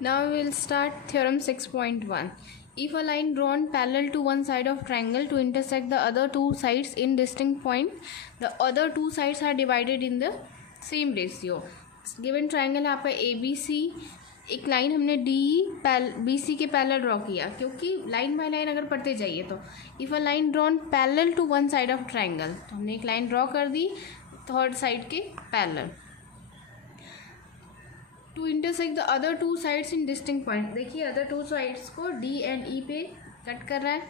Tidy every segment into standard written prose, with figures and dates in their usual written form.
Now we will start theorem 6.1. If a line drawn parallel to one side of triangle to intersect the other two sides in distinct point, the other two sides are divided in the same ratio. Given triangle है आपका ABC, एक line हमने BC के parallel draw किया, क्योंकि line by line अगर पढ़ते जाइए तो if a line drawn parallel to one side of triangle, तो हमने एक लाइन ड्रॉ कर दी थर्ड साइड के parallel to intersect the other to sides in distinct point. देखिए अदर टू साइड्स को D एंड E पे कट कर रहा है.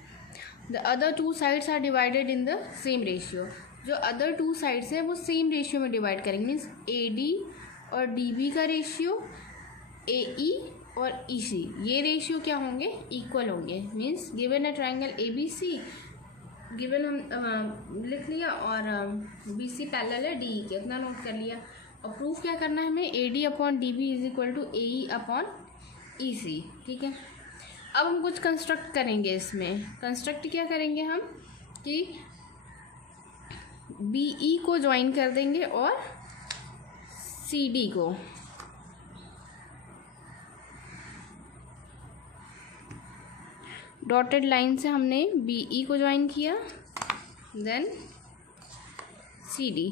The other to sides are divided in the same ratio. जो अदर टू साइड्स है वो सेम रेशियो में डिवाइड करेंगे. मीन्स AD और DB का रेशियो AE और EC, ये रेशियो क्या होंगे? इक्वल होंगे. मीन्स गिवन है ट्राइंगल ABC, गिवन हम लिख लिया और BC पैरेलल है DE के, इतना नोट कर लिया. और प्रूफ क्या करना है हमें? AD upon DB is equal to AE upon EC. ठीक है. अब हम कुछ कंस्ट्रक्ट करेंगे. इसमें कंस्ट्रक्ट क्या करेंगे हम कि BE को ज्वाइन कर देंगे और CD को. डॉटेड लाइन से हमने BE को ज्वाइन किया, then CD.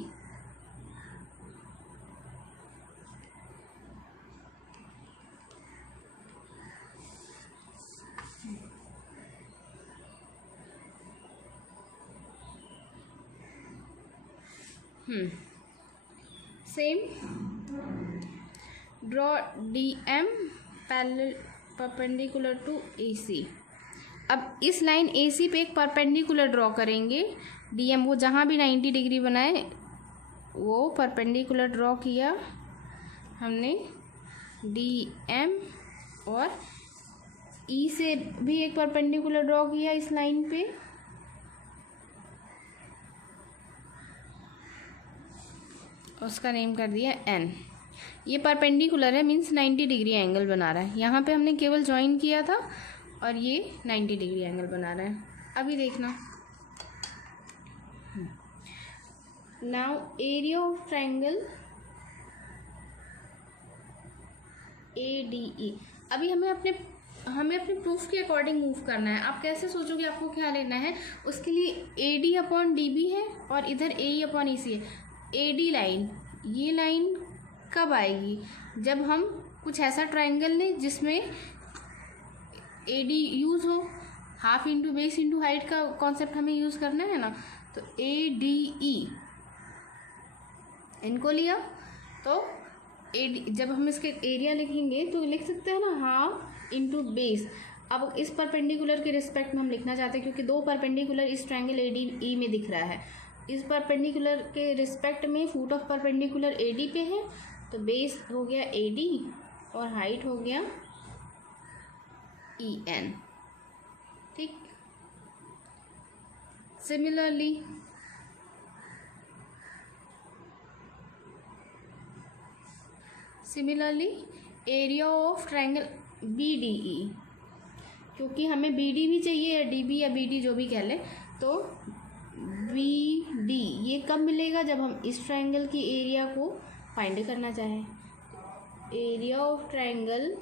Same draw DM perpendicular to AC. अब इस लाइन AC पे एक परपेंडिकुलर ड्रॉ करेंगे. DM वो जहाँ भी 90 डिग्री बनाए वो परपेंडिकुलर ड्रॉ किया हमने DM, और E से भी एक परपेंडिकुलर ड्रॉ किया इस लाइन पे. उसका नेम कर दिया N. ये परपेंडिकुलर है, मीन्स 90 डिग्री एंगल बना रहा है. यहाँ पे हमने केवल ज्वाइन किया था और ये 90 डिग्री एंगल बना रहा है. अभी देखना. Now area of triangle ADE. अभी हमें अपने प्रूफ के अकॉर्डिंग मूव करना है. आप कैसे सोचोगे, आपको क्या लेना है? उसके लिए AD अपॉन DB है और इधर AE अपॉन EC है. AD लाइन, ये लाइन कब आएगी? जब हम कुछ ऐसा ट्राइंगल लें जिसमें AD यूज़ हो. Half into base into height का कॉन्सेप्ट हमें यूज़ करना है ना. तो ADE इनको लिया, तो जब हम इसके एरिया लिखेंगे तो लिख सकते हैं ना हाफ इंटू बेस. अब इस परपेंडिकुलर के रिस्पेक्ट में हम लिखना चाहते हैं, क्योंकि दो परपेंडिकुलर इस ट्राइंगल ADE में दिख रहा है. इस परपेंडिकुलर के रिस्पेक्ट में फुट ऑफ परपेंडिकुलर AD पे है, तो बेस हो गया AD और हाइट हो गया EN. ठीक. Similarly area of triangle BDE, क्योंकि हमें BD भी चाहिए या DB या BD जो भी कह लें, तो BD ये कब मिलेगा? जब हम इस ट्राइंगल की एरिया को फाइंड करना चाहें. Area of triangle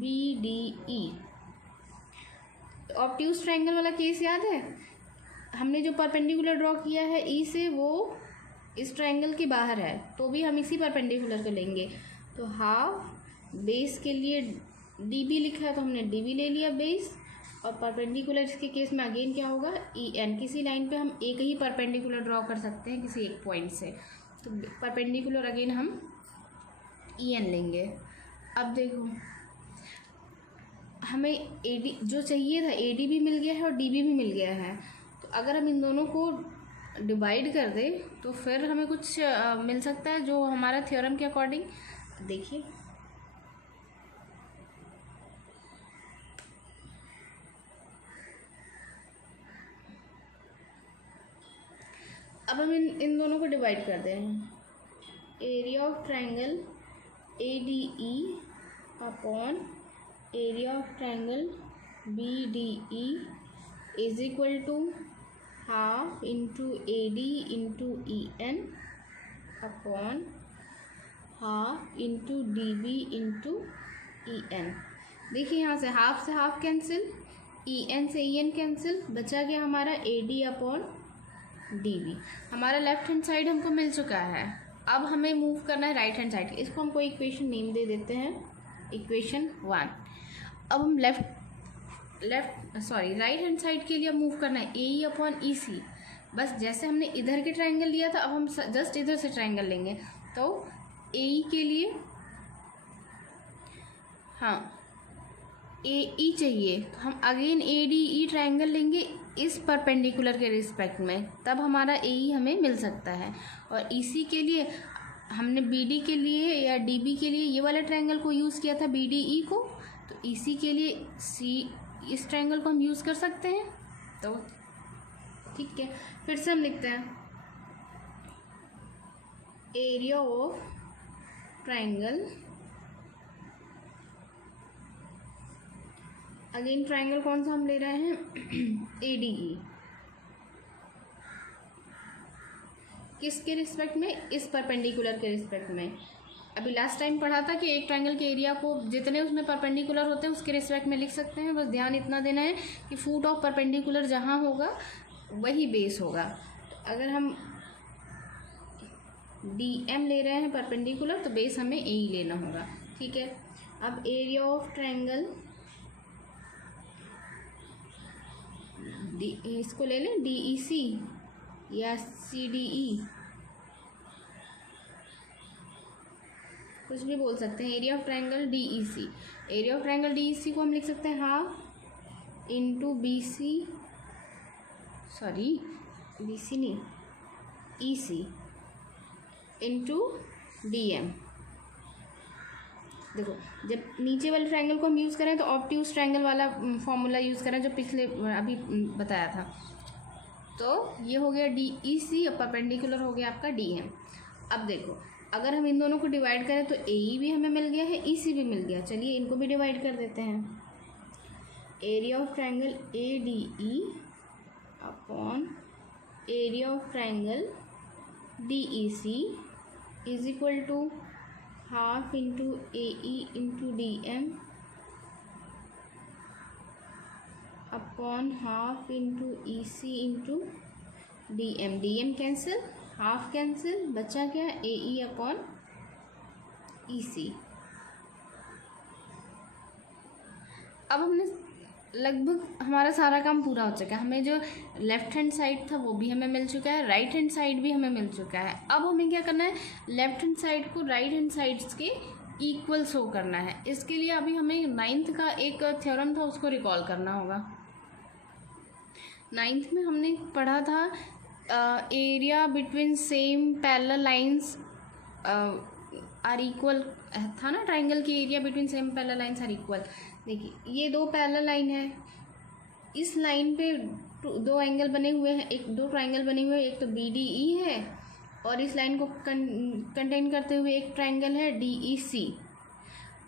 BDE. Obtuse triangle वाला केस याद है? हमने जो परपेंडिकुलर ड्रॉ किया है E से, वो इस ट्राइंगल के बाहर है, तो भी हम इसी परपेंडिकुलर को लेंगे. तो हाफ बेस के लिए DB लिखा है तो हमने DB ले लिया बेस, और परपेंडिकुलर के केस में अगेन क्या होगा? EN. किसी लाइन पे हम एक ही परपेंडिकुलर ड्रॉ कर सकते हैं किसी एक पॉइंट से, तो परपेंडिकुलर अगेन हम EN लेंगे. अब देखो हमें AD जो चाहिए था, AD भी मिल गया है और DB भी मिल गया है. तो अगर हम इन दोनों को डिवाइड कर दें तो फिर हमें कुछ मिल सकता है जो हमारा थ्योरम के अकॉर्डिंग. देखिए अब हम इन दोनों को डिवाइड कर दें. Area of triangle ADE upon area of triangle BDE is equal to half into AD into EN upon half into DB into E N. देखिए यहाँ से हाफ कैंसिल, ई एन से ई एन कैंसिल, बचा गया हमारा A D upon D B. हमारा left hand side हमको मिल चुका है। अब हमें मूव करना है राइट हैंड साइड। इसको हम कोई इक्वेशन नेम दे देते हैं, इक्वेशन 1। अब हम राइट हैंड साइड के लिए मूव करना है ए ई अपॉन ई सी। बस जैसे हमने इधर के ट्रायंगल लिया था, अब हम जस्ट इधर से ट्रायंगल लेंगे। तो ए ई के लिए हाँ ए ई चाहिए, तो हम अगेन ए डी ई ट्रायंगल लेंगे इस परपेंडिकुलर के रिस्पेक्ट में, तब हमारा ए ई हमें मिल सकता है। और ई सी के लिए हमने बी डी के लिए या डी बी के लिए ये वाला ट्रायंगल को यूज़ किया था, बी डी ई को, तो ई सी के लिए सी इस ट्रायंगल को हम यूज़ कर सकते हैं। तो ठीक है, फिर से हम लिखते हैं area of triangle, again triangle कौन सा हम ले रहे हैं, ए डी ई, किसके रिस्पेक्ट में, इस परपेंडिकुलर के रिस्पेक्ट में। अभी लास्ट टाइम पढ़ा था कि एक ट्रायंगल के एरिया को जितने उसमें परपेंडिकुलर होते हैं उसके रिस्पेक्ट में लिख सकते हैं। बस ध्यान इतना देना है कि फुट ऑफ परपेंडिकुलर जहाँ होगा वही बेस होगा। तो अगर हम डी एम ले रहे हैं परपेंडिकुलर, तो बेस हमें ए ही लेना होगा। ठीक है, अब एरिया ऑफ ट्रायंगल इसको ले लें, डी ई सी या सी डी ई, कुछ भी बोल सकते हैं। Area of triangle D E C, area of triangle D E C को हम लिख सकते हैं half into B C, sorry B C नहीं, E C into D M. देखो, जब नीचे वाले ट्रायंगल को हम यूज़ करें तो ऑब्ट्यूज ट्रायंगल वाला फॉर्मूला यूज़ करें जो पिछले अभी बताया था। तो ये हो गया डी ई सी, और परपेंडिकुलर हो गया आपका डी एम। अब देखो, अगर हम इन दोनों को डिवाइड करें तो ए ई भी हमें मिल गया है, ई सी भी मिल गया। चलिए इनको भी डिवाइड कर देते हैं। Area of triangle A D E upon area of triangle D E C is equal to half into A E into D M upon half into E C into D M. D M cancel, half cancel, बचा क्या ए ई upon ई सी। अब हमने लगभग हमारा सारा काम पूरा हो चुका है। हमें जो लेफ्ट हैंड साइड था वो भी हमें मिल चुका है, राइट हैंड साइड भी हमें मिल चुका है। अब हमें क्या करना है, लेफ्ट हैंड साइड को राइट हैंड साइड्स के इक्वल शो करना है। इसके लिए अभी हमें 9th का एक थ्योरम था उसको रिकॉल करना होगा। 9th में हमने पढ़ा था area between same parallel lines are equal था ना, ट्रायंगल की area between same parallel lines are equal. देखिए ये दो पैरेलल लाइन है, इस लाइन पे दो एंगल बने हुए हैं, दो ट्रायंगल बने हुए हैं, एक तो बी डी ई है और इस लाइन को कंटेन करते हुए एक ट्रायंगल है डी ई सी।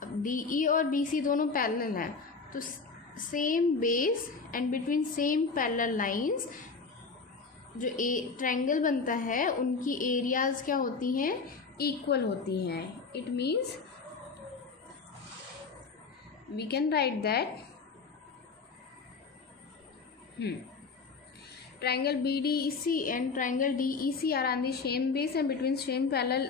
अब डी ई और बी सी दोनों पैरेलल हैं, तो same base and between same parallel lines जो ट्रायंगल बनता है उनकी एरियाज क्या होती हैं, इक्वल होती हैं। It means we can write that triangle BDEC and triangle DEC are on the same base and between same parallel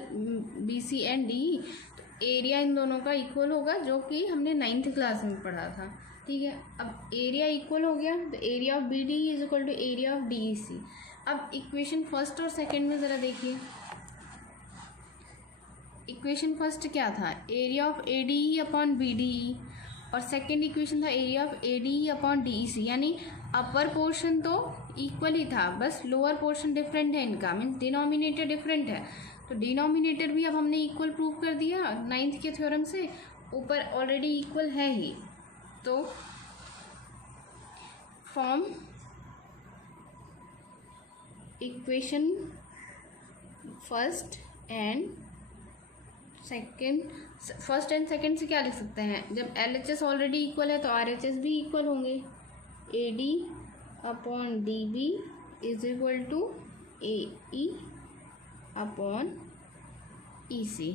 BC and DE। तो एरिया इन दोनों का इक्वल होगा, जो कि हमने 9th क्लास में पढ़ा था। ठीक है, अब एरिया इक्वल हो गया, तो area of BDE is equal to area of DEC। अब इक्वेशन फर्स्ट और सेकंड में ज़रा देखिए, इक्वेशन फर्स्ट क्या था, area of ADE upon BDE, और सेकेंड इक्वेशन था area of ADE upon DEC। यानी अपर पोर्शन तो इक्वल ही था, बस लोअर पोर्शन डिफरेंट है इनका, मीन्स डिनोमिनेटर डिफरेंट है। तो डिनोमिनेटर भी अब हमने इक्वल प्रूव कर दिया 9th के थ्योरम से, ऊपर ऑलरेडी इक्वल है ही। तो from equation first and second से क्या लिख सकते हैं, जब LHS ऑलरेडी इक्वल है तो RHS भी इक्वल होंगे। AD upon DB is equal to AE upon EC।